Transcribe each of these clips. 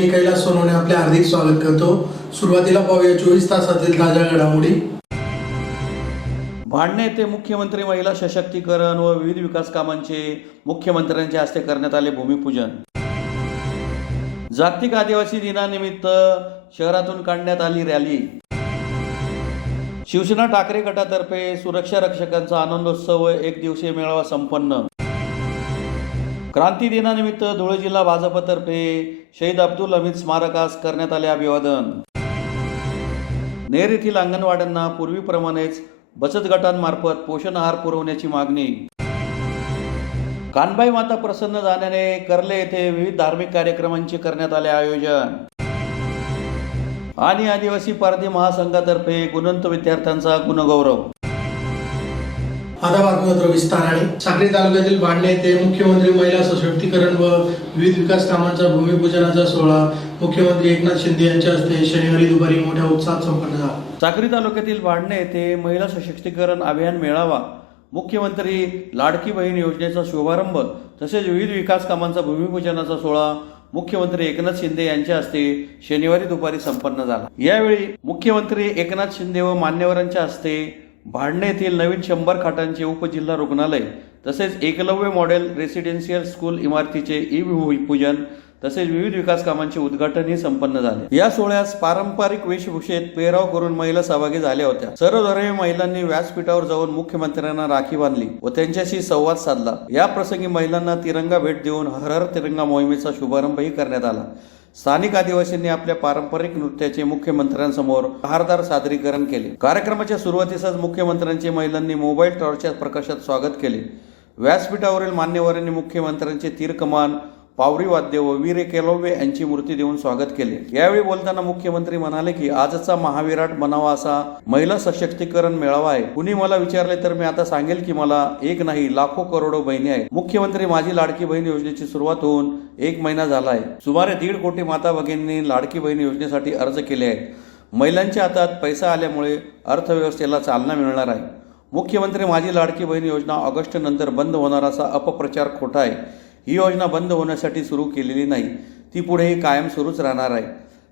मी कैलास सोनवणे आपले हार्दिक स्वागत करतो। सुरुवातीला पाहूया 24 तासातील ताज्या घडामोडी। भांडणे येथे मुख्यमंत्री महिला सशक्तीकरण व विविध विकास कामांचे मुख्यमंत्र्यांच्या हस्ते करण्यात आले भूमिपूजन। जागतिक आदिवासी दिनानिमित्त शहरातून काढण्यात आली रॅली। शिवसेना ठाकरे गटातर्फे सुरक्षा रक्षकांचा आनंदोत्सव व एक दिवसीय मेळावा संपन्न। क्रांती दिनानिमित्त धुळे जिल्हा भाजपतर्फे शहीद अब्दुल हमीद स्मारकास करण्यात आले अभिवादन। नेर येथील अंगणवाड्यांना पूर्वीप्रमाणेच बचत गटांमार्फत पोषण आहार पुरवण्याची मागणी। कानबाई माता प्रसन्न झाल्याने कर्ले येथे विविध धार्मिक कार्यक्रमांचे करण्यात आले आयोजन। आणि आदिवासी पारधी महासंघातर्फे गुणवंत विद्यार्थ्यांचा गुणगौरव। आता बातमीपत्र विस्ताराने। साक्री तालुक्यातील भांडणे येथे मुख्यमंत्री महिला सशक्तीकरण व विविध विकास कामांचा भूमिपूजनाचा सोहळा मुख्यमंत्री एकनाथ शिंदे यांच्या हस्ते शनिवारी दुपारी मोठ्या उत्साहात संपन्न झाला। साक्री तालुक्यातील भांडणे येथे महिला सशक्तीकरण अभियान मेळावा, मुख्यमंत्री लाडकी बहीण योजनेचा शुभारंभ तसेच विविध विकास कामांचा भूमिपूजनाचा सोहळा मुख्यमंत्री एकनाथ शिंदे यांच्या हस्ते शनिवारी दुपारी संपन्न झाला। यावेळी मुख्यमंत्री एकनाथ शिंदे व मान्यवरांच्या हस्ते भांडणे येथील नवीन 100 खाटांचे उपजिल्हा रुग्णालय तसेच एकलव्य मॉडेल रेसिडेन्शियल स्कूल इमारतीचे भूमिपूजन तसेच विविध विकास कामांचे उद्घाटनही संपन्न झाले। या सोहळ्यास पारंपरिक वेशभूषेत पेहराव करून महिला सहभागी झाल्या होत्या। सर्व धर्मीय महिलांनी व्यासपीठावर जाऊन मुख्यमंत्र्यांना राखी बांधली व त्यांच्याशी संवाद साधला। या प्रसंगी महिलांना तिरंगा भेट देऊन हर हर तिरंगा मोहिमेचा शुभारंभही करण्यात आला। स्थानिक आदिवासींनी आपल्या पारंपरिक नृत्याचे मुख्यमंत्र्यांसमोर बहारदार सादरीकरण केले। कार्यक्रमाच्या सुरुवातीसच मुख्यमंत्र्यांचे महिलांनी मोबाईल टॉर्चच्या प्रकाशात स्वागत केले। व्यासपीठावरील मान्यवरांनी मुख्यमंत्र्यांचे तीर कमान, पावरी वाद्य व वीर एकलव्य यांची मूर्ती देऊन स्वागत केले। यावेळी बोलताना मुख्यमंत्री म्हणाले की आजचा महाविराट बनावा असा महिला सशक्तीकरण मेळावा आहे। कुणी मला विचारले तर मी आता सांगेल की मला एक नाही लाखो करोडो बहिणी आहेत। मुख्यमंत्री माझी लाडकी बहीण योजनेची सुरुवात होऊन 1 महिना झाला आहे। सुमारे 1.5 कोटी माता भगिनींनी लाडकी बहीण योजनेसाठी अर्ज केले आहेत। महिलांच्या हातात पैसा आल्यामुळे अर्थव्यवस्थेला चालना मिळणार आहे। मुख्यमंत्री माझी लाडकी बहीण योजना ऑगस्ट नंतर बंद होणार असा अपप्रचार खोटा आहे। ही योजना बंद होण्यासाठी सुरू केलेली नाही, ती पुढेही कायम सुरूच राहणार आहे।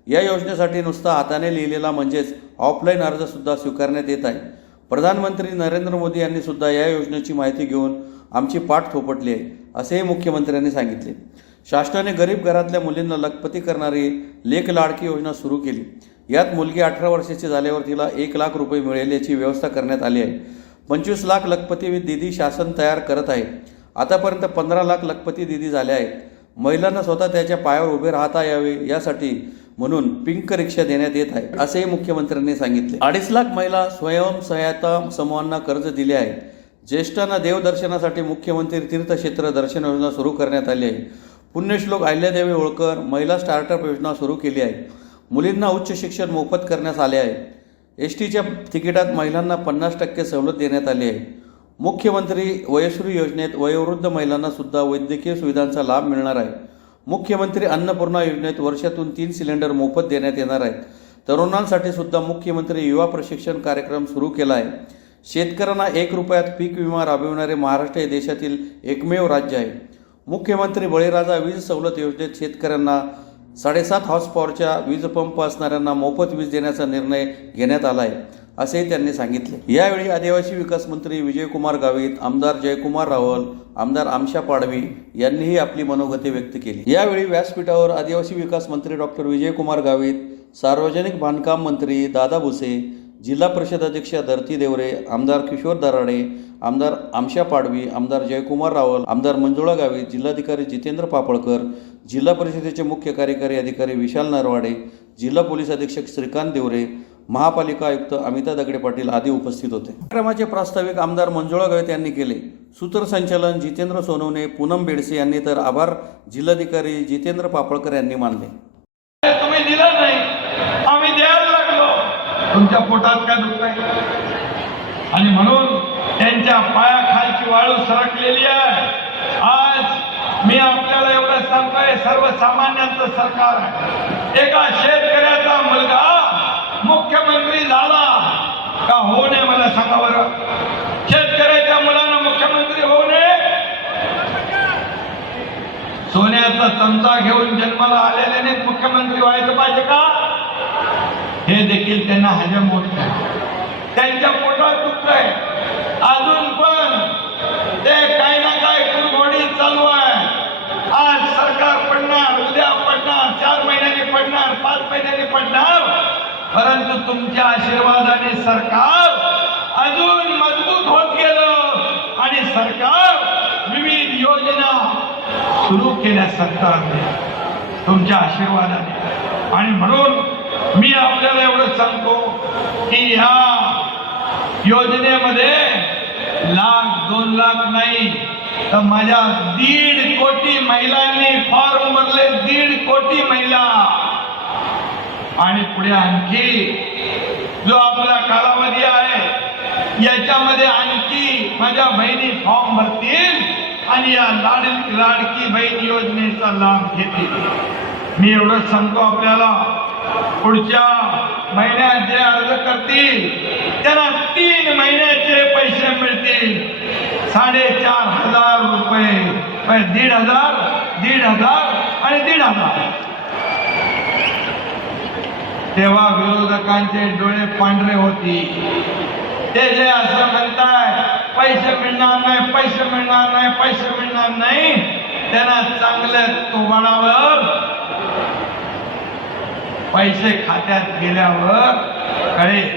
या योजनेसाठी नुसता हाताने लिहिलेला म्हणजेच ऑफलाईन अर्ज सुद्धा स्वीकारण्यात येत आहे। प्रधानमंत्री नरेंद्र मोदी यांनी सुद्धा या योजनेची माहिती घेऊन आमची पाठ थोपटली आहे असेही मुख्यमंत्र्यांनी सांगितले। शासनाने गरीब घरातल्या मुलींना लखपती करणारी लेक लाडकी योजना सुरू केली। यात मुलगी 18 वर्षाची झाल्यावर तिला 1 लाख रुपये मिळेल याची व्यवस्था करण्यात आली आहे। 25 लाख लखपती दिदी शासन तयार करत आहे। आतापर्यंत 15 लाख लखपती दिदी झाल्या आहेत। महिलांना स्वतः त्याच्या पायावर उभे राहता यावे यासाठी म्हणून पिंक रिक्षा देण्यात येत आहे असेही मुख्यमंत्र्यांनी सांगितले। 2.5 लाख महिला स्वयंसहायता समूहांना कर्ज दिले आहे। ज्येष्ठांना देवदर्शनासाठी मुख्यमंत्री तीर्थक्षेत्र दर्शन योजना सुरू करण्यात आली आहे। पुण्यश्लोक अहिल्यादेवी होळकर महिला स्टार्टअप योजना सुरू केली आहे। मुलींना उच्च शिक्षण मोफत करण्यात आले आहे। एसटीच्या तिकिटात महिलांना 50% सवलत देण्यात आली आहे। मुख्यमंत्री वयश्री योजनेत वयोवृद्ध महिलांना सुद्धा वैद्यकीय सुविधांचा लाभ मिळणार आहे। मुख्यमंत्री अन्नपूर्णा योजनेत वर्षातून 3 सिलेंडर मोफत देण्यात येणार आहेत। तरुणांसाठी सुद्धा मुख्यमंत्री युवा प्रशिक्षण कार्यक्रम सुरू केला आहे। शेतकऱ्यांना 1 रुपयात पीक विमा राबविणारे महाराष्ट्र हे देशातील एकमेव राज्य आहे। मुख्यमंत्री बळीराजा वीज सवलत योजनेत शेतकऱ्यांना 7.5 हॉर्स पॉवरच्या वीज पंप असणाऱ्यांना मोफत वीज देण्याचा निर्णय घेण्यात आला आहे असेही त्यांनी सांगितले। यावेळी आदिवासी विकास मंत्री विजयकुमार गावित, आमदार जयकुमार रावल, आमदार आमशा पाडवी यांनीही आपली मनोगते व्यक्त केली। यावेळी व्यासपीठावर आदिवासी विकास मंत्री डॉक्टर विजयकुमार गावित, सार्वजनिक बांधकाम मंत्री दादा भुसे, जिल्हा परिषद अध्यक्ष धरती देवरे, आमदार किशोर दराडे, आमदार आमशा पाडवी, आमदार जयकुमार रावल, आमदार मंजुळा गावित, जिल्हाधिकारी जितेंद्र पापळकर, जिल्हा परिषदेचे मुख्य कार्यकारी अधिकारी विशाल नरवाडे, जिल्हा पोलीस अधीक्षक श्रीकांत देवरे, महापालिका आयुक्त अमिता दगडे पाटील आदी उपस्थित होते। कार्यक्रमाचे प्रास्ताविक आमदार मंजुळा गावित यांनी केले। सूत्रसंचालन जितेंद्र सोनवणे, पूनम बेडसे यांनी तर आभार जिल्हाधिकारी जितेंद्र पापळकर यांनी मानले। तुम्ही दिला नाही, आम्ही द्यायला लागलो, तुमच्या पोटात काय दुःख आहे? आणि म्हणून त्यांच्या पायाखालची वाळू सरकलेली आहे। आज मी आपल्याला एवढं सांगतोय, सर्वसामान्यांचं सरकार आहे। एका शेतकऱ्याचा मुलगा मुख्यमंत्री झाला का होऊ नये मला सांगा बरं? शेतकऱ्याच्या मुलांना मुख्यमंत्री होऊ नये? सोन्याचा चमचा घेऊन जन्माला आलेले मुख्यमंत्री व्हायचं पाहिजे का? हे देखील त्यांना हजम होत नाही. त्यांच्या पोटात दुखतंय. अजून पण ते काही ना काही कुरघोडी चालू आहे. आज सरकार पडणार, उद्या पडणार, 4 महिन्यांनी पडणार, 5 महिन्यांनी पडणार, परंतु तुमच्या आशीर्वादाने सरकार अजून मजबूत होत गेलं आणि सरकार विविध योजना सुरू केल्या सरकारने तुमच्या आशीर्वादाने. आणि म्हणून मी आपल्याला एवढं सांगतो की ह्या योजनेमध्ये 1,00,000-2 लाख नाही तर माझ्या 1.5 कोटी महिलांनी फॉर्म भरले. 1.5 कोटी महिला. आणि पुढे आणखी जो आपला कालावधी आहे याच्यामध्ये आणखी माझ्या बहिणी फॉर्म भरतील आणि या लाडकी बहीण योजनेचा लाभ घेतील. मी एवढंच सांगतो आपल्याला, पुढच्या महिन्यात जे अर्ज करतील त्यांना 3 महिन्याचे पैसे मिळतील. 4,500 रुपये. 1,500, 1,500 आणि 1,500. तेव्हा विरोधकांचे डोळे पांढरे होती. ते जे असं म्हणताय पैसे मिळणार नाही, पैसे मिळणार नाही, पैसे मिळणार नाही, त्यांना चांगलं तोबाडावर पैसे खात्यात गेल्यावर कळेल.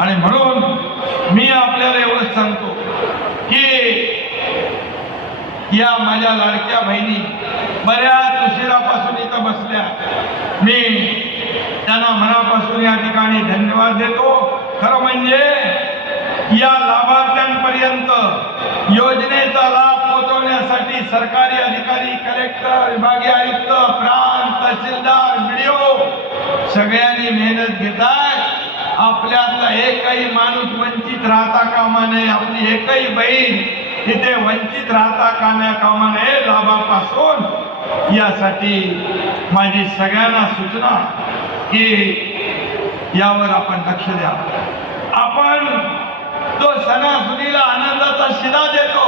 आणि म्हणून मी आपल्याला एवढंच सांगतो की या माझ्या लाडक्या बहिणी बऱ्याच उशिरापासून इथं बसल्या. मी त्यांना मनापासून या ठिकाणी धन्यवाद देतो. खरं म्हणजे या लाभार्थ्यांपर्यंत योजनेचा लाभ पोहोचवण्यासाठी सरकारी अधिकारी, कलेक्टर, विभागीय आयुक्त, प्रांत, तहसीलदार, BDO सगळ्यांनी मेहनत घेतात. आपल्यातला एकही माणूस वंचित राहता कामा नये. आपली एकही बहीण तिथे वंचित राहता कामा नये लाभापासून. यासाठी माझी सगळ्यांना सूचना की यावर आपण लक्ष द्या. आपण जो सणासुदीला आनंदाचा शिदा देतो,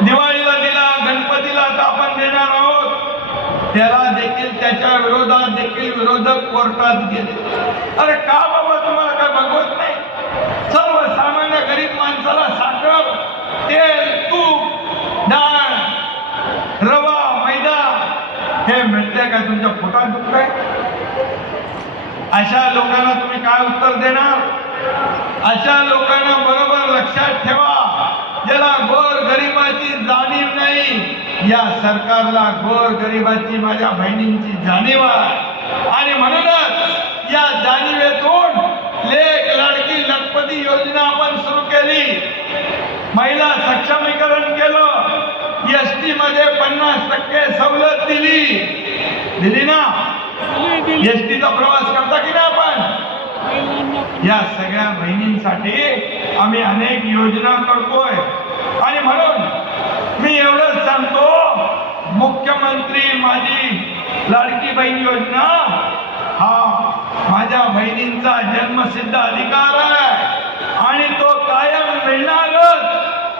दिवाळीला दिला, गणपतीला तर आपण देणार आहोत, त्याला देखील त्याच्या विरोधात देखील विरोधक कोर्टात गेले. अरे का बाबा, तुम्हाला काय बघवत नाही? सर्वसामान्य गरीब माणसाला साखर, तेल, तूप, डाळ, रवा, मैदा हे मिळते का? तुमच्या पोटात दुखतंय? अशा लोकांना तुम्ही काय उत्तर देणार? अशा लोकांना बरोबर लक्षात ठेवा, ज्याला गोर गरिबाची जाणीव नाही. या सरकारला गोर गरिबाची, माझ्या बहिणींची जाणीव आहे. आणि म्हणूनच या जाणीवेतून लेक लाडकी लखपती योजना आपण सुरू केली. महिला सक्षमीकरण केलं. ST मध्ये 50% सवलत दिली ना? STचा प्रवास करता की नाही आपण? या सगळ्या बहिणींसाठी आम्ही अनेक योजना करतोय. आणि म्हणून मी एवढंच सांगतो, मुख्यमंत्री माझी लाडकी बहीण योजना हा माझ्या बहिणींचा जन्मसिद्ध अधिकार आहे आणि तो कायम मिळणारच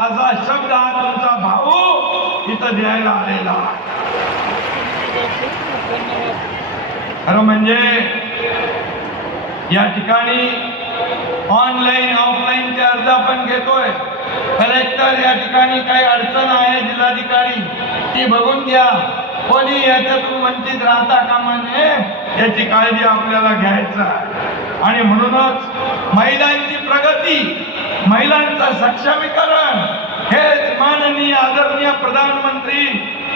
असा शब्द हा तुमचा भाऊ इथं द्यायला आलेला. खरं म्हणजे या ठिकाणी ऑनलाईन ऑफलाईनचे अर्ज आपण घेतोय. कलेक्टर या ठिकाणी काही अडचण आहे जिल्हाधिकारी ती बघून घ्या. कोणी याच्यातून वंचित राहता कामा नये याची काळजी आपल्याला घ्यायचं आहे. आणि म्हणूनच महिलांची प्रगती, महिलांचं सक्षमीकरण हेच माननीय आदरणीय प्रधानमंत्री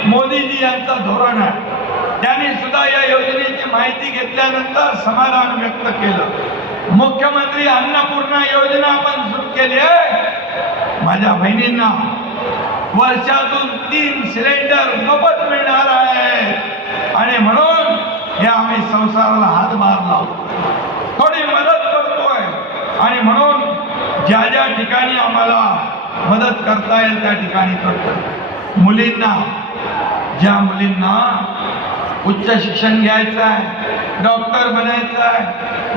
मोदीजी यांचं धोरण आहे. त्यांनी सुद्धा या योजनेची माहिती घेतल्यानंतर समाधान व्यक्त केलं. मुख्यमंत्री अन्नपूर्णा योजना आपण सुरू केली आहे. माझ्या बहिणींना वर्षातून 3 सिलेंडर मोफत मिळणार आहे. आणि म्हणून हे आम्ही संसाराला हातभार लावतो, थोडी मदत करतोय. आणि म्हणून ज्या ज्या ठिकाणी आम्हाला मदत करता येईल त्या ठिकाणी करतो. ज्या मुलींना उच्च शिक्षण घ्यायचं आहे, डॉक्टर बनायचं आहे,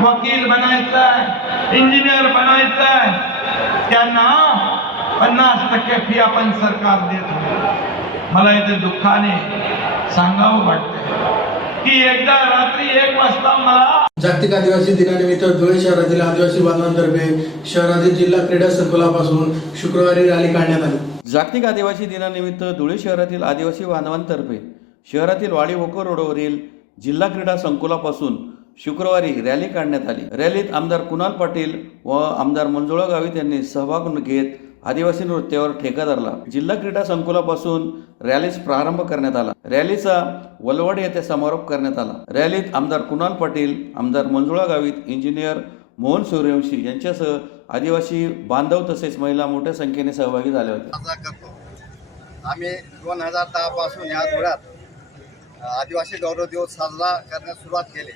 वकील बनायचं आहे, इंजिनियर बनायचं आहे, त्यांना 50% फी आपण सरकार देतो. मला इथे दुःखाने सांगावं वाटतंय की एकदा रात्री 1 वाजता मला जागतिक आदिवासी दिनानिमित्त धुळे शहरातील आदिवासी बांधवांतर्फे शहरातील जिल्हा क्रीडा संकुलापासून शुक्रवारी रॅली काढण्यात आली. जागतिक आदिवासी दिनानिमित्त धुळे शहरातील आदिवासी बांधवांतर्फे शहरातील वाडी भोकर रोडवरील जिल्हा क्रीडा संकुलापासून शुक्रवारी रॅली काढण्यात आली. रॅलीत आमदार कुणाल पाटील व आमदार मंजुळा गावित यांनी सहभाग घेत आदिवासी नृत्यावर ठेका धरला. जिल्हा क्रीडा संकुलापासून रॅलीस प्रारंभ करण्यात आला. रॅलीचा वलवड येथे समारोप करण्यात आला. रॅलीत आमदार कुणाल पाटील, आमदार मंजुळा गावित, इंजिनियर मोहन सूर्यवंशी यांच्यासह आदिवासी बांधव तसेच महिला मोठ्या संख्येने सहभागी झाले होते. आम्ही 2010 पासून या धुळ्यात आदिवासी गौरव दिवस साजरा करण्यास सुरुवात केली.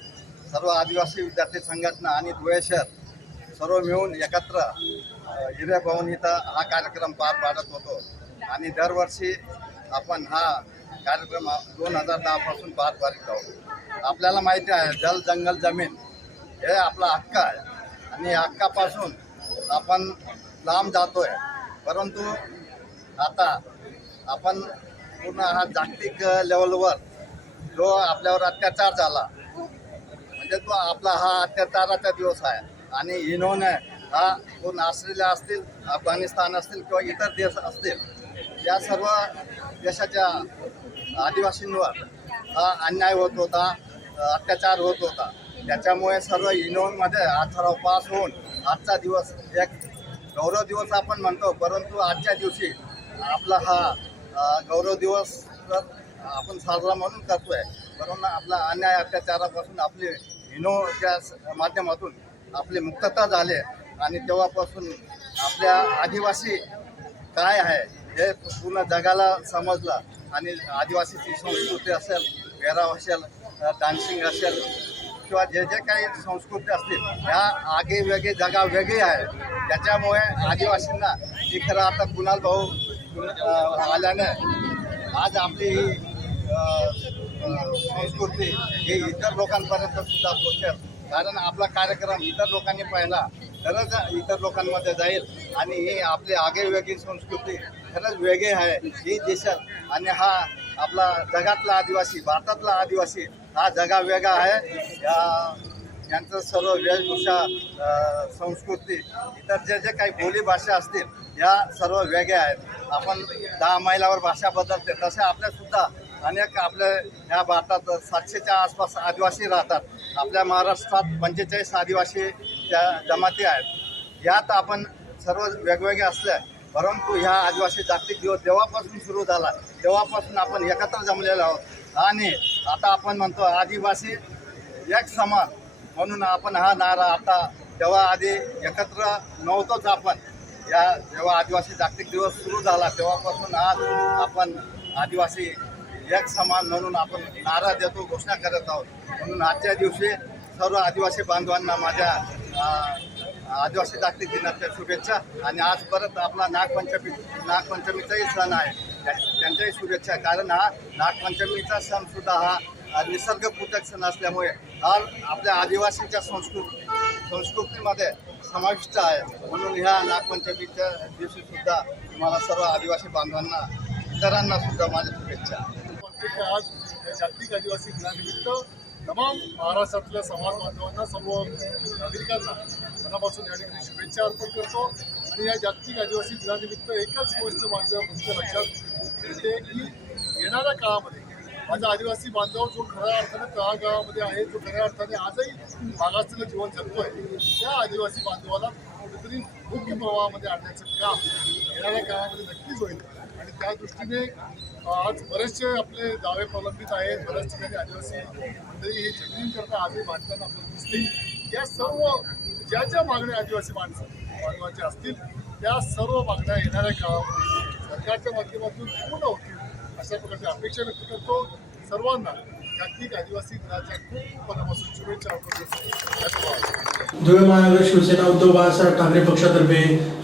सर्व आदिवासी विद्यार्थी संघटना आणि धुळे शहर सर्व मिळून एकत्र हिरे भवन इथं हा कार्यक्रम पार पाडत होतो आणि दरवर्षी आपण हा कार्यक्रम 2010 पासून पार पाडत आहोत. आपल्याला माहिती आहे जल जंगल जमीन हे आपला हक्क आहे आणि या हक्कापासून आपण लांब जातोय. परंतु आता आपण पूर्ण हा जागतिक लेवलवर जो आपल्यावर अत्याचार झाला म्हणजे तो आपला हा अत्याचाराचा दिवस आहे आणि इनोने हा पूर्ण ऑस्ट्रेलिया असतील, अफगाणिस्तान असतील किंवा इतर देश असतील या सर्व देशाच्या आदिवासींवर हा अन्याय होत होता, अत्याचार होत होता. त्याच्यामुळे सर्व इनोमध्ये हा ठराव पास होऊन आजचा दिवस एक गौरव दिवस आपण म्हणतो, परंतु आजच्या दिवशी आपला हा गौरव दिवस आपण साजरा म्हणून करतोय. परंतु आपला अन्याय अत्याचारापासून आपली इनोच्या माध्यमातून आपली मुक्तता झाली आणि तेव्हापासून आपल्या आदिवासी काय आहे हे पूर्ण जगाला समजलं आणि आदिवासीची संस्कृती असेल, पेहराव असेल, डान्सिंग असेल किंवा जे जे काही संस्कृती असतील ह्या आगे वेगळे जगा वेगळी आहे. त्याच्यामुळे आदिवासींना ही खरं आता कुणाल भाऊ आल्याने आज आपली ही संस्कृती ही इतर लोकांपर्यंत सुद्धा पोहोचेल. कारण आपला कार्यक्रम इतर लोकांनी पाहिला तरच इतर लोकांमध्ये जाईल आणि ही आपली आगेवेगळी संस्कृती खरंच वेगळी आहे ही दिसेल आणि हा आपला जगातला आदिवासी, भारतातला आदिवासी हा जगा वेगळा आहे. यांचं सर्व वेशभूषा, संस्कृती, इतर जे जे काही बोलीभाषा असतील या सर्व वेगळ्या आहेत. आपण 10 मैलावर भाषा बदलते तसे आपल्यासुद्धा अनेक आपल्या ह्या भारतात 700च्या आसपास आदिवासी राहतात. आपल्या महाराष्ट्रात 45 आदिवासी त्या जमाती आहेत. यात आपण सर्व वेगवेगळे असले परंतु ह्या आदिवासी जागतिक दिवस जेव्हापासून सुरू झाला तेव्हापासून आपण एकत्र जमलेलो आहोत आणि आता आपण म्हणतो आदिवासी एक समान म्हणून आपण हा नारा आता तेव्हा आधी एकत्र नव्हतोच आपण. जेव्हा आदिवासी जागतिक दिवस सुरू झाला तेव्हापासून आज आपण आदिवासी एक समान म्हणून आपण नारा देतो, घोषणा करत आहोत. म्हणून आजच्या दिवशी सर्व आदिवासी बांधवांना माझ्या आदिवासी जागतिक दिनाच्या शुभेच्छा आणि आज परत आपला नागपंचमीचाही सण आहे त्यांच्याही शुभेच्छा. कारण हा नागपंचमीचा सणसुद्धा हा निसर्गपूजक सण असल्यामुळे हा आपल्या आदिवासींच्या संस्कृतीमध्ये समाविष्ट आहे. म्हणून ह्या नागपंचमीच्या दिवशीसुद्धा तुम्हाला सर्व आदिवासी बांधवांना इतरांना सुद्धा माझ्या शुभेच्छा. आज जागतिक आदिवासी दिनानिमित्त तमाम महाराष्ट्रातल्या समाज बांधवांना, सर्व नागरिकांना मनापासून या ठिकाणी शुभेच्छा अर्पण करतो. आणि या जागतिक आदिवासी दिनानिमित्त एकच गोष्ट माझ्या लक्षात येते की येणाऱ्या काळामध्ये माझा आदिवासी बांधव जो खऱ्या अर्थाने तळागाळामध्ये आहे, जो खऱ्या अर्थाने आजही मागासलेलं जीवन जगतोय, त्या आदिवासी बांधवाला कुठेतरी मुख्य प्रवाहामध्ये आणण्याचं काम येणाऱ्या काळामध्ये नक्कीच होईल. आणि त्या दृष्टीने आज बरेचसे आपले दावे प्रलंबित आहेत. बऱ्याच ठिकाणी आदिवासी मंडळी हे जमिनींकरता आजही मांडताना आपल्याला दिसते. या सर्व ज्या ज्या मागण्या आदिवासी बांधवांच्या असतील त्या सर्व मागण्या येणाऱ्या काळामध्ये सरकारच्या माध्यमातून पूर्ण होतील अशा प्रकारची अपेक्षा व्यक्त करतो. सर्वांना जागतिक आदिवासी दिनाच्या खूप मनापासून शुभेच्छा अर्पण करतो. धुळे महानगर शिवसेना उद्धव बाळासाहेब ठाकरे पक्षातर्फे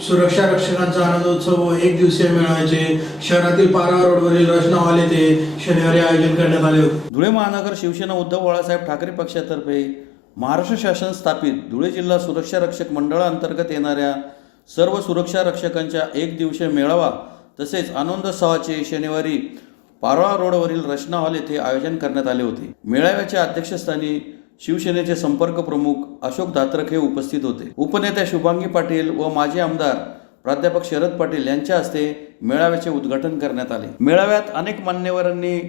सुरक्षा रक्षकांचा आनंदोत्सव व 1 दिवसीय मेळाव्याचे शहरातील पारा रोडवरील रचना हॉल येथे शनिवारी आयोजन करण्यात आले होते. धुळे महानगर शिवसेना उद्धव बाळासाहेब ठाकरे पक्षातर्फे महाराष्ट्र शासन स्थापित धुळे जिल्हा सुरक्षा रक्षक मंडळाअंतर्गत येणाऱ्या सर्व सुरक्षा रक्षकांच्या 1 दिवसीय मेळावा तसेच आनंदोत्सवाचे शनिवारी पारोळा रोडवरील रचना हॉल येथे आयोजन करण्यात आले होते. मेळाव्याच्या अध्यक्षस्थानी शिवसेनेचे संपर्क प्रमुख अशोक धात्रक हे उपस्थित होते. उपनेत्या शुभांगी पाटील व माजी आमदार प्राध्यापक शरद पाटील यांच्या हस्ते मेळाव्याचे उद्घाटन करण्यात आले. मेळाव्यात अनेक मान्यवरांनी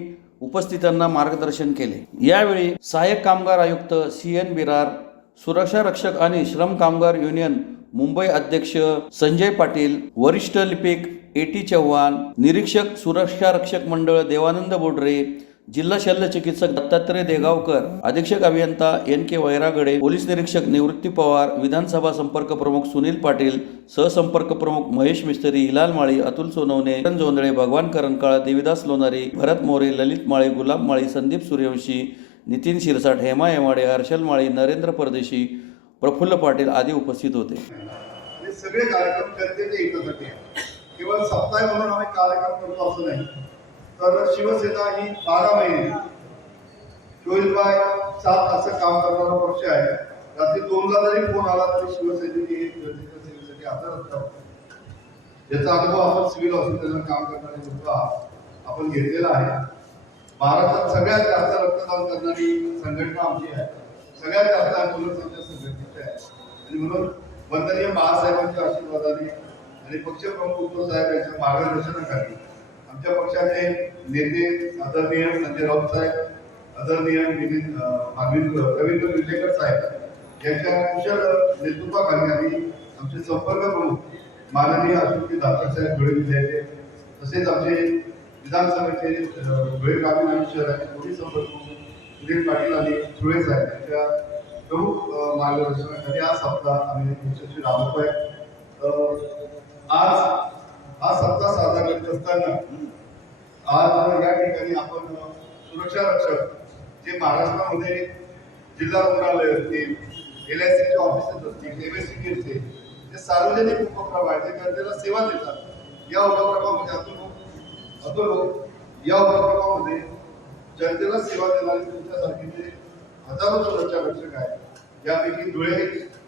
उपस्थितांना मार्गदर्शन केले. यावेळी सहाय्यक कामगार आयुक्त CN बिरार, सुरक्षा रक्षक आणि श्रम कामगार युनियन मुंबई अध्यक्ष संजय पाटील, वरिष्ठ लिपिक AT चव्हाण, निरीक्षक सुरक्षा रक्षक मंडळ देवानंद बोडरे, जिल्हा शल्य चिकित्सक दत्तात्रय देगावकर, अधीक्षक अभियंता NK वैरागडे, पोलीस निरीक्षक निवृत्ती पवार, विधानसभा संपर्क प्रमुख सुनील पाटील, सहसंपर्क प्रमुख महेश मिस्त्री, हिलाल माळी, अतुल सोनवणे, किरण जोंधळे, भगवान करंकाळ, देविदास लोणारी, भरत मोरे, ललित माळी, गुलाब माळी, संदीप सूर्यवंशी, नितीन शिरसाट, हेमा हेमाडे, हर्षल माळी, नरेंद्र परदेशी, प्रफुल्ल पाटील आदी उपस्थित होते. हे सगळे कार्यक्रम जनतेच्या हितासाठी आहे. केवळ सप्ताह म्हणून आम्ही कार्यक्रम करतो असं नाही, तर शिवसेना ही 12 महिने 24/7 असं काम करणारा पक्ष आहे. रात्री 2ला जरी फोन आला तरी शिवसेनेची जनतेच्या सेवेसाठी हजर असतात. याचा अनुभव आपण सिव्हिल हॉस्पिटलला काम करणारे लोक आपण घेतलेला आहे. महाराष्ट्रात सगळ्यात जास्त रक्तदान करणारी संघटना आमची आहे. सगळ्यात जास्त ॲम्ब्युलन्स आमच्या संघटनेच्या आहे. आणि म्हणून वंदनीय बाळासाहेबांच्या आशीर्वादाने आणि पक्षप्रमुख उद्धव साहेब यांच्या मार्गदर्शनाखाली आमच्या पक्षाचे नेते आदरणीय संजय राऊत साहेब, आदरणीय रवींद्र विजेकर साहेब यांच्या कुशल नेतृत्वाखाली आणि आमचे संपर्क प्रमुख माननीय अशोक धात्रक साहेब धुळे जिल्ह्याचे, तसेच आमचे विधानसभेचे धुळे ग्रामीण आणि शहराचे पोलीस संपर्क प्रमुख सुनील पाटील आणि धुळे साहेब यांच्या प्रमुख मार्गदर्शनाखाली हा सप्ताह आम्ही यशस्वी राबवतोय. आज हा सप्ताह साजरा करत असताना आज या ठिकाणी आपण सुरक्षा रक्षक जे महाराष्ट्रामध्ये जिल्हा रुग्णालय असतील, LICचे ऑफिसेस असतील, MSCचे जे सार्वजनिक उपक्रम आहेत, जे जनतेला सेवा देतात, या उपक्रमामध्ये या उपक्रमामध्ये जनतेला सेवा देणारे तुमच्यासारखे जे हजारो सुरक्षा रक्षक आहेत. यापैकी धुळे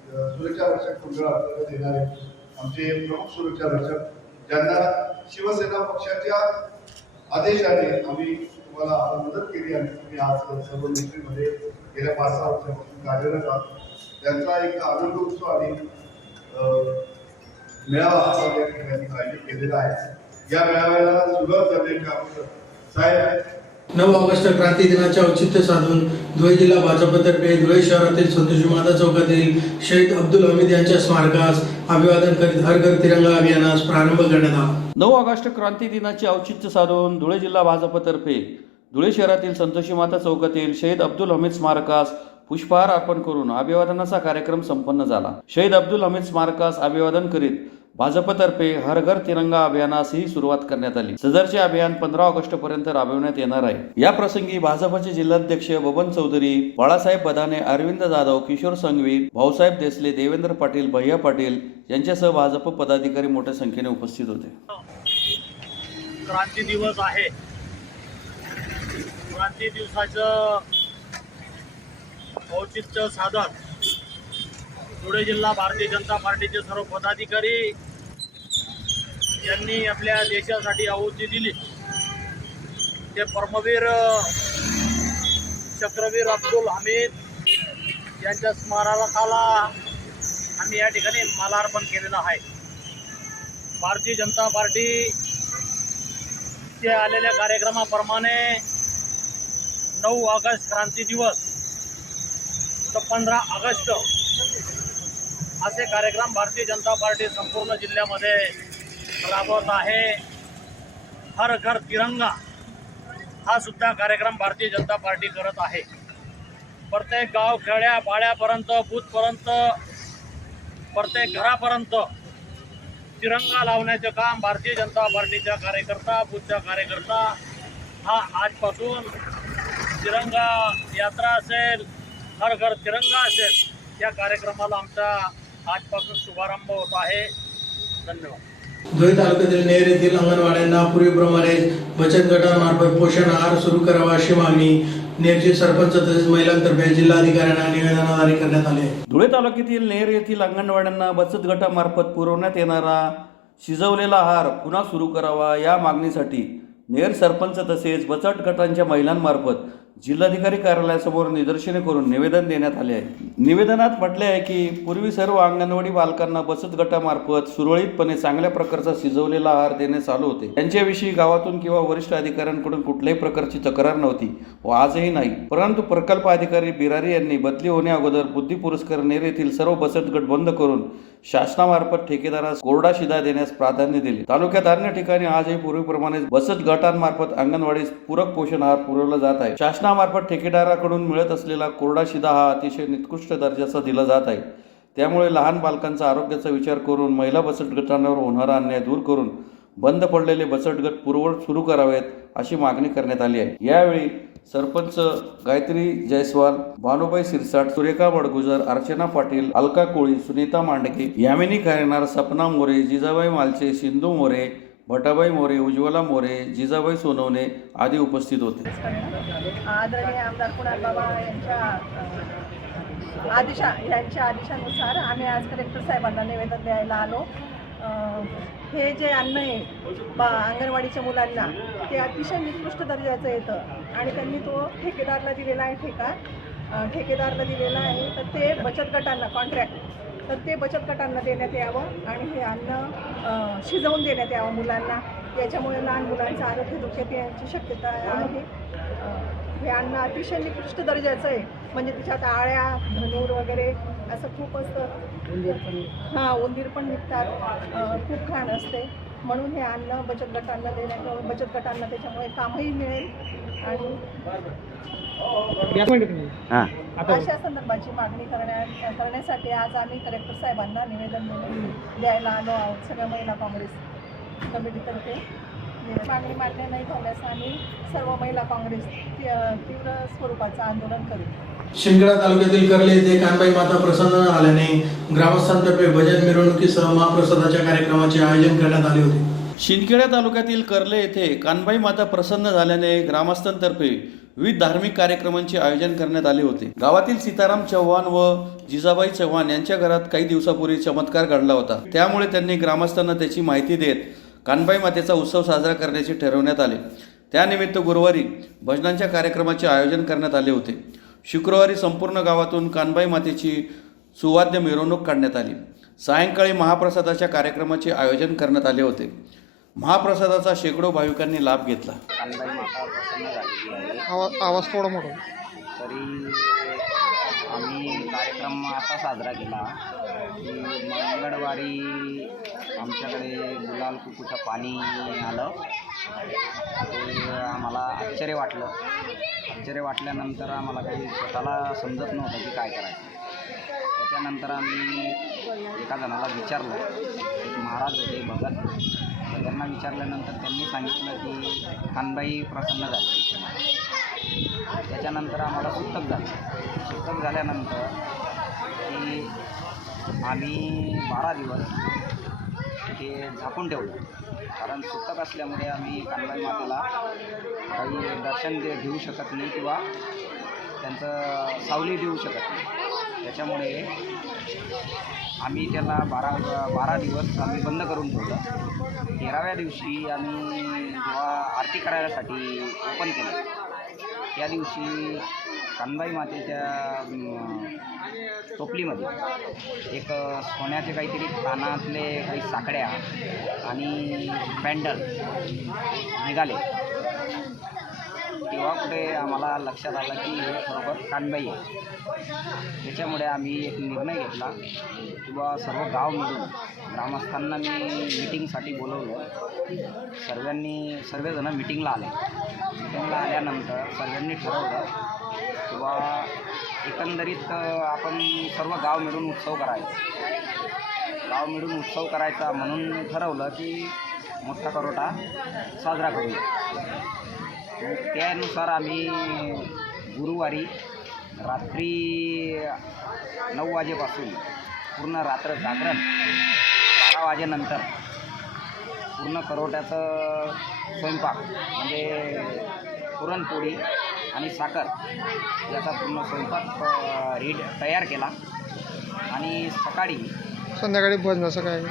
सुरक्षा रक्षक मंडळ अंतर्गत येणारे आमचे प्रमुख सुरक्षा रक्षक, ज्यांना शिवसेना पक्षाच्या आदेशाने आम्ही तुम्हाला मदत केली आणि तुम्ही आज सर्व नोकरीमध्ये गेल्या 5-6 वर्षापासून कार्यरत आहात, त्यांचा एक आनंद उत्सव आणि मेळावा आपण या ठिकाणी आयोजित केलेला आहे. या मेळाव्याला सुरुवात करण्याच्या अगोदर साहेब 9 ऑगस्ट क्रांती दिनाचे औचित्य साधून धुळे जिल्हा भाजपतर्फे धुळे शहरातील संतोषी माता चौकातील शहीद अब्दुल हमीद यांच्या स्मारकास अभिवादन करीत हर घर तिरंगा अभियानास प्रारंभ करण्यात आला. 9 ऑगस्ट क्रांती दिनाचे औचित्य साधून धुळे जिल्हा भाजपतर्फे धुळे शहरातील संतोषी माता चौकातील शहीद अब्दुल हमीद स्मारकास पुष्पहार अर्पण करून अभिवादनाचा कार्यक्रम संपन्न झाला. शहीद अब्दुल हमीद स्मारकास अभिवादन करीत भाजपतर्फे हर घर तिरंगा अभियानासही सुरुवात करण्यात आली. सदरचे अभियान 15 ऑगस्ट पर्यंत राबविण्यात येणार आहे. या प्रसंगी भाजपचे जिल्हाध्यक्ष बबन चौधरी, बाळासाहेब बदाने, अरविंद जाधव, किशोर संघवी, भाऊसाहेब देसले, देवेंद्र पाटील, भैया पाटील यांच्यासह भाजप पदाधिकारी मोठ्या संख्येने उपस्थित होते. क्रांती दिवस आहे. क्रांती दिवसाचं औचित्य साधत धुळे जिल्हा भारतीय जनता पार्टीचे सर्व पदाधिकारी यांनी आपल्या देशासाठी आहुती दिली. ते परमवीर चक्रवीर अब्दुल हमीद यांच्या स्मारकाला आम्ही या ठिकाणी मालार्पण केलेलं आहे. भारतीय जनता पार्टीचे आलेल्या कार्यक्रमाप्रमाणे 9 ऑगस्ट क्रांती दिवस तर 15 ऑगस्ट असे कार्यक्रम भारतीय जनता पार्टी संपूर्ण जिल्ह्यामध्ये राबवत आहे. हर घर तिरंगा हा सुद्धा कार्यक्रम भारतीय जनता पार्टी करत आहे. प्रत्येक गाव, खेड्या पाड्यापर्यंत, बूथपर्यंत, प्रत्येक घरापर्यंत तिरंगा लावण्याचे काम भारतीय जनता पार्टीच्या कार्यकर्ता, बूथच्या कार्यकर्ता हा आजपासून तिरंगा यात्रा असेल, हर घर तिरंगा असेल, या कार्यक्रमाला आमचा आजपासून शुभारंभ होत आहे. धन्यवाद. धुळे तालुक्यातील नेर येथील अंगणवाड्यांना पूर्वीप्रमाणे बचत गटामार्फत पोषण आहार सुरू करावा अशी मागणी नेरचे सरपंच तसेच महिलांतर्फे जिल्हाधिकाऱ्यांना निवेदनाद्वारे करण्यात आले. धुळे तालुक्यातील नेर येथील अंगणवाड्यांना बचत गटामार्फत पुरवण्यात येणारा शिजवलेला आहार पुन्हा सुरू करावा या मागणीसाठी नेर सरपंच तसेच बचत गटांच्या महिलांमार्फत जिल्हाधिकारी कार्यालयासमोर निदर्शने करून निवेदन देण्यात आले आहे। निवेदनात म्हटले आहे की पूर्वी सर्व अंगणवाडी बालकांना बचत गटामार्फत सुरळीतपणे चांगल्या प्रकारचा शिजवलेला आहार देणे चालू होते। त्यांच्याविषयी गावातून किंवा वरिष्ठ अधिकाऱ्यांकडून कुठल्याही प्रकारची तक्रार नव्हती व आजही नाही। परंतु प्रकल्प अधिकारी बिरारी यांनी बदली होण्या अगोदर बुद्धी पुरस्कार नेर येथील सर्व बचत गट बंद करून शासनामार्फत ठेकेदारास कोरडा शिधा देण्यास प्राधान्य दिले। तालुक्यात अन्य ठिकाणी आजही पूर्वीप्रमाणे बचत गटांमार्फत अंगणवाडीस पूरक पोषण आहार पुरवला जात आहे। शासनामार्फत ठेकेदाराकडून मिळत असलेला कोरडा शिधा हा अतिशय निकृष्ट दर्जाचा दिला जात आहे। त्यामुळे लहान बालकांचा आरोग्याचा विचार करून महिला बचत गटांवर होणारा अन्याय दूर करून बंद पडलेले बचत गट पूर्ववत सुरू करावेत अशी मागणी करण्यात आली आहे। यावेळी सरपंच गायत्री जयस्वाल, भानुबाई सिरसाट, सुरेखा बडगुजर, अर्चना पाटील, अलका कोळी, सुनीता मांडके, यामिनी खारेनार, सपना मोरे, जिजाबाई मालचे, सिंधू मोरे, भटाबाई मोरे, उज्ज्वला मोरे, जिजाबाई सोनवणे आदी उपस्थित होते। आदरणीय आमदार कुणाल बाबा यांच्या आदेशानुसार आम्ही आज कलेक्टर साहेबांना निवेदन द्यायला आलो। हे जे अन्न आहे अंगणवाडीच्या मुलांना ते अतिशय निकृष्ट दर्जाचं येतं आणि त्यांनी तो ठेकेदारला दिलेला आहे। ठेकेदारला दिलेला आहे तर ते बचत गटांना कॉन्ट्रॅक्ट तर ते बचत गटांना देण्यात यावं आणि हे अन्न शिजवून देण्यात यावं मुलांना। याच्यामुळे लहान मुलांचं आरोग्य धोक्यात येण्याची शक्यता आहे। हे अन्न अतिशय निकृष्ट दर्जाचं आहे, म्हणजे त्याच्यात आळ्या, धनूर वगैरे असं खूप असतं। उंदीर पण निघतात, खूप घाण असते। म्हणून हे अन्न बचत गटांना देण्यात, बचत गटांना त्याच्यामुळे कामही मिळेल आणि अशा संदर्भाची मागणी करण्यासाठी आज आम्ही कलेक्टर साहेबांना निवेदन द्यायला आलो आहोत। सगळ्या महिला काँग्रेस कमिटीतर्फे मागणी मान्य नाही झाल्यास आम्ही सर्व महिला काँग्रेस तीव्र स्वरूपाचं आंदोलन करू। शिंदखेडा तालुक्यातील कर्ले येथे कानबाई माता प्रसन्न झाल्याने ग्रामस्थांतर्फे भजन मिरवणुकीसह महाप्रसादाच्या कार्यक्रमाचे आयोजन करण्यात आले होते। शिंदखेडा तालुक्यातील कर्ले येथे कानबाई माता प्रसन्न झाल्याने ग्रामस्थांतर्फे विविध धार्मिक कार्यक्रमांचे आयोजन करण्यात आले होते। गावातील सीताराम चव्हाण व जिजाबाई चव्हाण यांच्या घरात काही दिवसापूर्वी चमत्कार घडला होता। त्यामुळे त्यांनी ग्रामस्थांना त्याची माहिती देत कानबाई मातेचा उत्सव साजरा करण्याचे ठरवण्यात आले। त्यानिमित्त गुरुवारी भजनांच्या कार्यक्रमाचे आयोजन करण्यात आले होते। शुक्रवारी संपूर्ण गावातून कानबाई मातेची सुवाद्य मिरवणूक काढण्यात आली। सायंकाळी महाप्रसादाच्या कार्यक्रमाचे आयोजन करण्यात आले होते। महाप्रसादाचा शेकडो भाविकांनी लाभ घेतला। कानबाई माता प्रसन्न झालेली आहे। आवाज थोडा मोठा। तरी आम्ही कार्यक्रम असा साजरा केला की मंगळवारी आमच्याकडे गुलाल कुकूचं पाणी आलं। ते आम्हाला आश्चर्य वाटलं। आश्चर्य वाटल्यानंतर आम्हाला काही स्वतःला समजत नव्हतं की काय करायचं। त्याच्यानंतर आम्ही एका जणाला विचारलं, एक महाराज होते भगत, त्यांना विचारल्यानंतर त्यांनी सांगितलं की कानबाई प्रसन्न झाली। त्याच्यानंतर आम्हाला सुतक झालं। सुतक झाल्यानंतर की आम्ही 12 दिवस ते झाकून ठेवलं, कारण सुतक असल्यामुळे आम्ही कानबाई मातेला काही दर्शन घेऊ शकत नाही किंवा त्यांचं सावली देऊ शकत नाही। त्याच्यामुळे आम्ही त्याला 12 दिवस आम्ही बंद करून ठेवलं। 13व्या दिवशी आम्ही जेव्हा आरती करायसाठी ओपन केलं, त्या दिवशी कानबाई मातेच्या टोपलीमध्ये एक सोन्याचे काहीतरी कानातले काही साकड्या आणि बँडल निघाले। तेव्हा कुठे आम्हाला लक्षात आलं की हे खरोखर कानबाई आहे। त्याच्यामुळे आम्ही एक निर्णय घेतला किंवा सर्व गाव मिळून ग्रामस्थांना मी मीटिंगसाठी बोलवलं। सर्वजण मीटिंगला आले। मीटिंगला आल्यानंतर सर्वांनी ठरवलं किंवा एकंदरीत आपण सर्व गाव मिळून उत्सव करायचा म्हणून ठरवलं की मोठा करोटा साजरा करूया। त्यानुसार आम्ही गुरुवारी रात्री 9 वाजेपासून पूर्ण रात्र जागरण, 12 वाजेनंतर पूर्ण करोट्याचं स्वयंपाक म्हणजे पुरणपोळी आणि साखर याचा पूर्ण स्वयंपाक तयार केला। आणि संध्याकाळी भजनाचं काय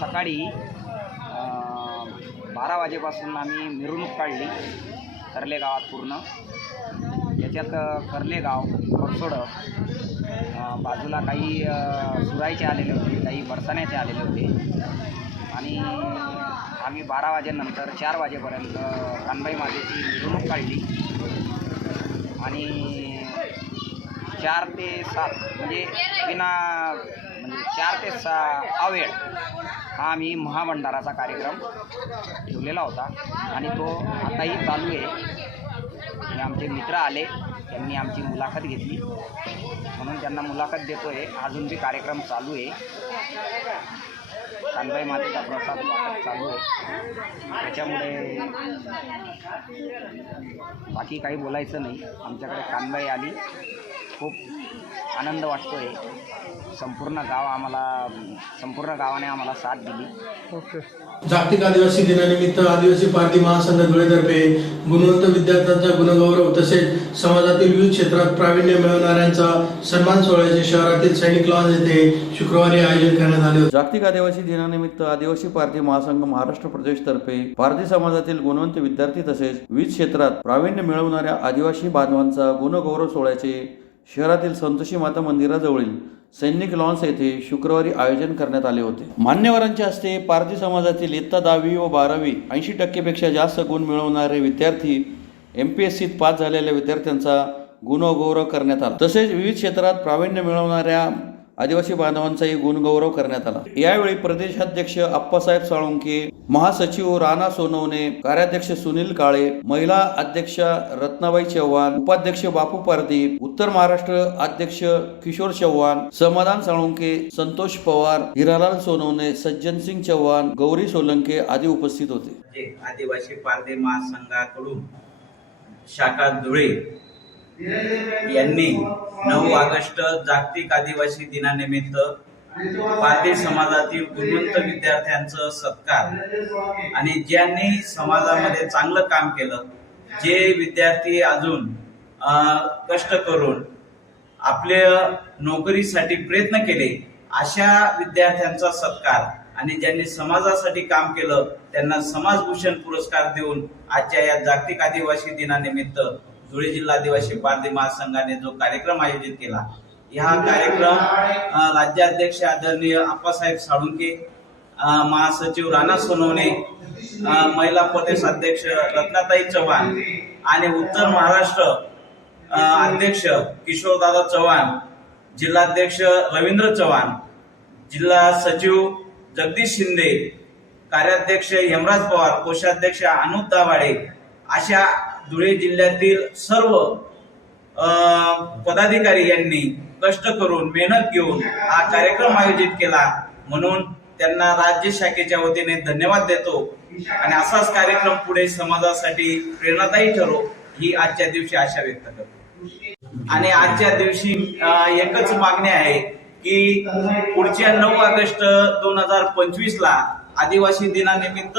सकाळी 12 वाजेपासून आम्ही मिरवणूक काढली कर्ले गावात पूर्ण. याच्यात कर्ले गाव, परसोडं, बाजूला काही सुराईचे आलेले होते, काही बरसाण्याचे आलेले होते. आणि आम्ही 12 वाजेनंतर 4 वाजेपर्यंत कानबाई मातेची मिरवणूक काढली. आणि 4 ते 7 म्हणजे 4 ते 6 अवेळ हा आम्ही महाभंडाराचा कार्यक्रम ठेवलेला होता आणि तो आताही चालू आहे. आणि आमचे मित्र आले, त्यांनी आमची मुलाखत घेतली म्हणून त्यांना मुलाखत देतो आहे. अजून बी कार्यक्रम चालू आहे. कानबाई मातेचा प्रसाद वाटप चालू आहे. त्याच्यामुळे बाकी काही बोलायचं नाही. आमच्याकडे कानबाई आली, खूप आनंद वाटतो आहे. संपूर्ण गावाने आम्हाला साथ दिली. जागतिक आदिवासी दिनानिमित्त आदिवासी पारधी महासंघ धुळेतर्फे गुणवंत विद्यार्थ्यांचा गुणगौरव तसेच समाजातील विविध क्षेत्रात प्रावीण्य मिळवणाऱ्यांचा सन्मान सोहळ्याचे शहरातील सैनिक लॉन्स येथे शुक्रवारी आयोजन करण्यात आले होते. जागतिक आदिवासी दिनानिमित्त आदिवासी पारधी महासंघ महाराष्ट्र प्रदेशतर्फे पारधी समाजातील गुणवंत विद्यार्थी तसेच विविध क्षेत्रात प्रावीण्य मिळवणाऱ्या आदिवासी बांधवांचा गुणगौरव सोहळ्याचे शहरातील संतोषी माता मंदिराजवळील सैनिक लॉन्स येथे शुक्रवारी आयोजन करण्यात आले होते. मान्यवरांच्या हस्ते पारधी समाजातील इयत्ता 10वी व 12वी 80% जास्त गुण मिळवणारे विद्यार्थी, MPSCत पास झालेल्या विद्यार्थ्यांचा गुणगौरव करण्यात आला. तसेच विविध क्षेत्रात प्रावीण्य मिळवणाऱ्या आदिवासी बांधवांचाही गुणगौरव करण्यात आला. यावेळी प्रदेशाध्यक्ष आप्पासाहेब साळुंके, महासचिव राणा सोनवणे, कार्याध्यक्ष सुनील काळे, महिला अध्यक्ष रत्नाबाई चव्हाण, उपाध्यक्ष बापू पारधी, उत्तर महाराष्ट्र अध्यक्ष किशोर चव्हाण, समाधान साळुंके, संतोष पवार, हिरालाल सोनवणे, सज्जन सिंग चव्हाण, गौरी सोलंके आदी उपस्थित होते. आदिवासी पारधी महासंघाकडून शाखा धुळे यांनी 9 ऑगस्ट जागतिक आदिवासी दिनानिमित्त पारधी समाजातील गुणवंत विद्यार्थ्यांचं सत्कार आणि ज्यांनी समाजामध्ये चांगलं काम केलं, जे विद्यार्थी अजून कष्ट करून आपल्या नोकरीसाठी प्रयत्न केले, अशा विद्यार्थ्यांचा सत्कार आणि ज्यांनी समाजासाठी काम केलं त्यांना समाजभूषण पुरस्कार देऊन आजच्या या जागतिक आदिवासी दिनानिमित्त धुळे जिल्हा आदिवासी पारधी महासंघाने जो कार्यक्रम आयोजित केला, हा कार्यक्रम राज्याध्यक्ष आदरणीय आप्पासाहेब साळुंके, महासचिव राणा सोनवणे, महिला प्रदेशाध्यक्ष रत्नाताई चव्हाण आणि उत्तर महाराष्ट्र अध्यक्ष किशोरदादा चव्हाण, जिल्हाध्यक्ष रवींद्र चव्हाण, जिल्हा सचिव जगदीश शिंदे, कार्याध्यक्ष हेमराज पवार, कोषाध्यक्ष अनुप दाभाडे अशा धुळे जिल्ह्यातील सर्व पदाधिकारी यांनी कष्ट करून मेहनत घेऊन हा कार्यक्रम आयोजित केला, म्हणून त्यांना राज्य शाखेच्या वतीने धन्यवाद देतो. आणि असाच कार्यक्रम पुढे समाजासाठी प्रेरणादायी ठरो ही आजच्या दिवशी आशा व्यक्त करतो. आणि आजच्या दिवशी एकच मागणी आहे की पुढच्या 9 ऑगस्ट 2025 ला आदिवासी दिनानिमित्त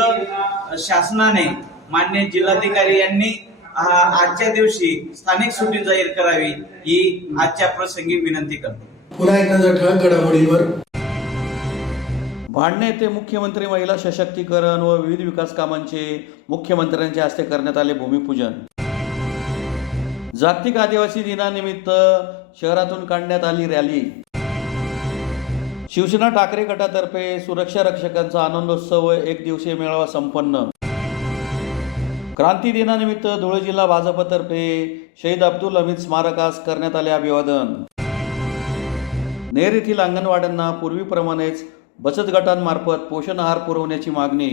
शासनाने माननीय जिल्हाधिकारी यांनी आजच्या दिवशी स्थानिक सुट्टी जाहीर करावी ही आजच्या प्रसंगी विनंती करतो. पुन्हा एकदा ठळक घडामोडींवर. भांडणे येथे मुख्यमंत्री महिला सशक्तीकरण व विविध विकास कामांचे मुख्यमंत्र्यांच्या हस्ते करण्यात आले भूमिपूजन. जागतिक आदिवासी दिनानिमित्त शहरातून काढण्यात आली रॅली. शिवसेना ठाकरे गटातर्फे सुरक्षा रक्षकांचा आनंदोत्सव 1 दिवसीय मेळावा संपन्न. क्रांती दिनानिमित्त धुळे जिल्हा भाजपतर्फे शहीद अब्दुल हमीद स्मारकास करण्यात आले अभिवादन. नेर येथील अंगणवाड्यांना पूर्वीप्रमाणेच बचत गटांमार्फत पोषण आहार पुरवण्याची मागणी.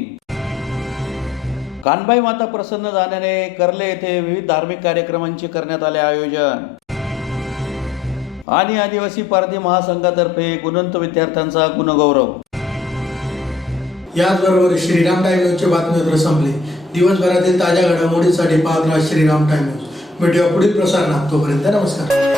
कानबाई माता प्रसन्न झाल्याने कर्ले येथे विविध धार्मिक कार्यक्रमांचे करण्यात आले आयोजन. आणि आदिवासी पारधी महासंघातर्फे गुणवंत विद्यार्थ्यांचा गुणगौरव. याचबरोबर श्रीराम टाइम न्यूजचे बातमीपत्र संपले. दिवसभरातील ताज्या घडामोडींसाठी पाहत राहा श्रीराम टाइम न्यूज. भेटूया पुढील प्रसारणात. तोपर्यंत नमस्कार.